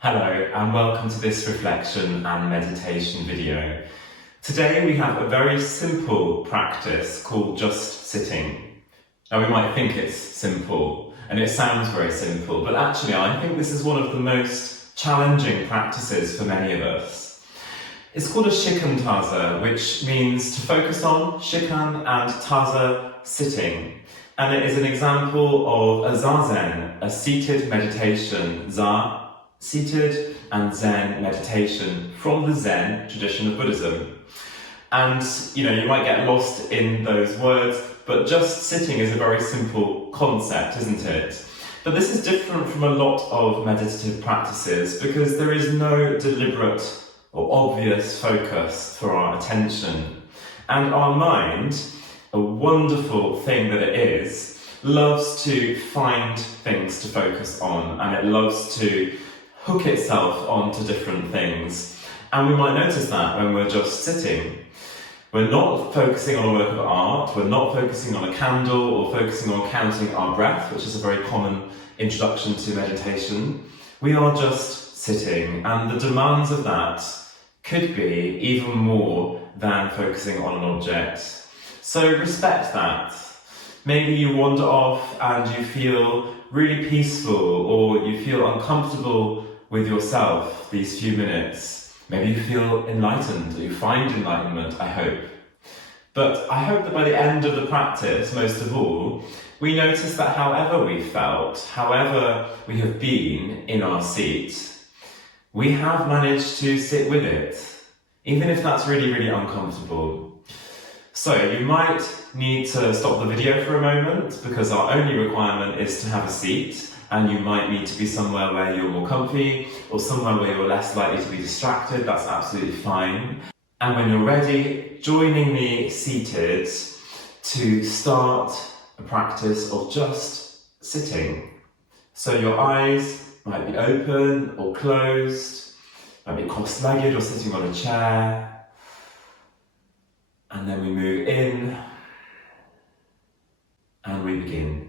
Hello and welcome to this reflection and meditation video. Today we have a very simple practice called just sitting. Now we might think it's simple and it sounds very simple, but actually I think this is one of the most challenging practices for many of us. It's called a shikantaza, which means to focus on, shikan, and taza, sitting. And it is an example of a zazen, a seated meditation, za, seated, and Zen meditation from the Zen tradition of Buddhism. And you might get lost in those words, but just sitting is a very simple concept, isn't it? But this is different from a lot of meditative practices because there is no deliberate or obvious focus for our attention. And our mind, a wonderful thing that it is, loves to find things to focus on, and it loves to hook itself onto different things. And we might notice that when we're just sitting. We're not focusing on a work of art, we're not focusing on a candle or focusing on counting our breath, which is a very common introduction to meditation. We are just sitting, and the demands of that could be even more than focusing on an object. So respect that. Maybe you wander off and you feel really peaceful, or you feel uncomfortable with yourself these few minutes. Maybe you feel enlightened, or you find enlightenment, I hope. But I hope that by the end of the practice, most of all, we notice that however we felt, however we have been in our seat, we have managed to sit with it, even if that's really, really uncomfortable. So you might need to stop the video for a moment because our only requirement is to have a seat, and you might need to be somewhere where you're more comfy or somewhere where you're less likely to be distracted. That's absolutely fine. And when you're ready, joining me seated to start a practice of just sitting. So your eyes might be open or closed, might be cross-legged or sitting on a chair. And then we move in and we begin.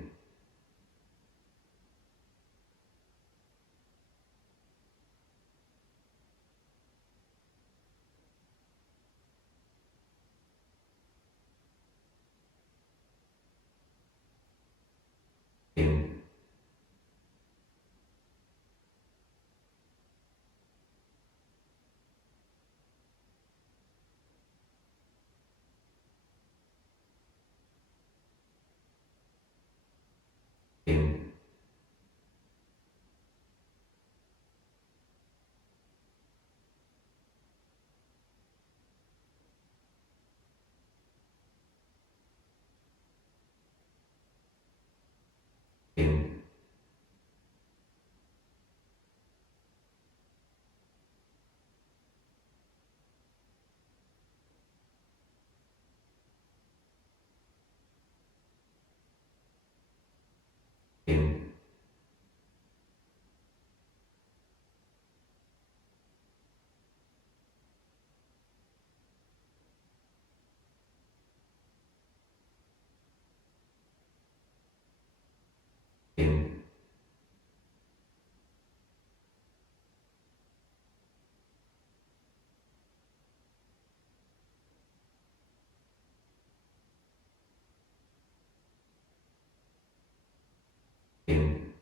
In. In. In. In. In. In.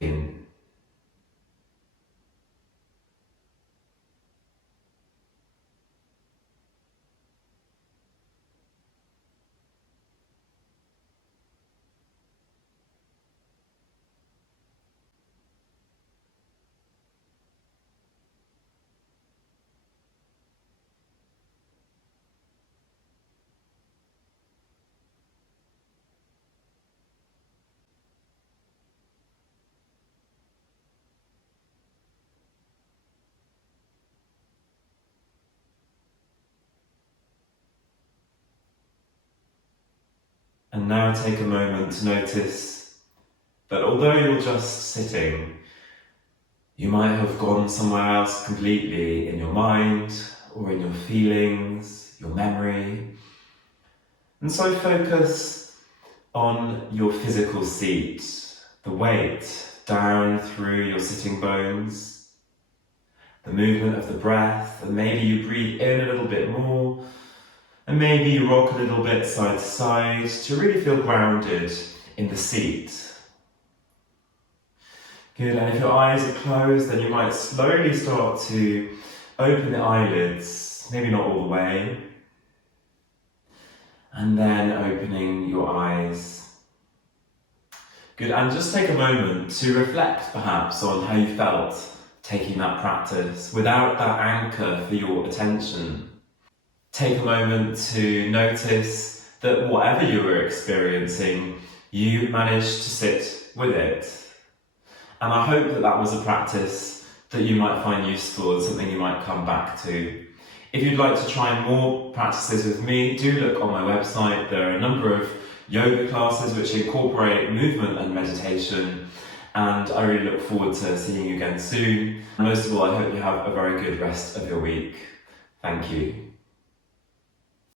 In. And now take a moment to notice that although you're just sitting, You might have gone somewhere else completely in your mind or in your feelings, your memory. And so focus on your physical seat, the weight down through your sitting bones, the movement of the breath, and maybe you breathe in a little bit more, and maybe you rock a little bit side to side to really feel grounded in the seat. Good, and if your eyes are closed, then you might slowly start to open the eyelids, maybe not all the way, and then opening your eyes. Good, and just take a moment to reflect perhaps on how you felt taking that practice without that anchor for your attention. Take a moment to notice that whatever you were experiencing, you managed to sit with it. And I hope that that was a practice that you might find useful and something you might come back to. If you'd like to try more practices with me, do look on my website. There are a number of yoga classes which incorporate movement and meditation, and I really look forward to seeing you again soon. And most of all, I hope you have a very good rest of your week. Thank you.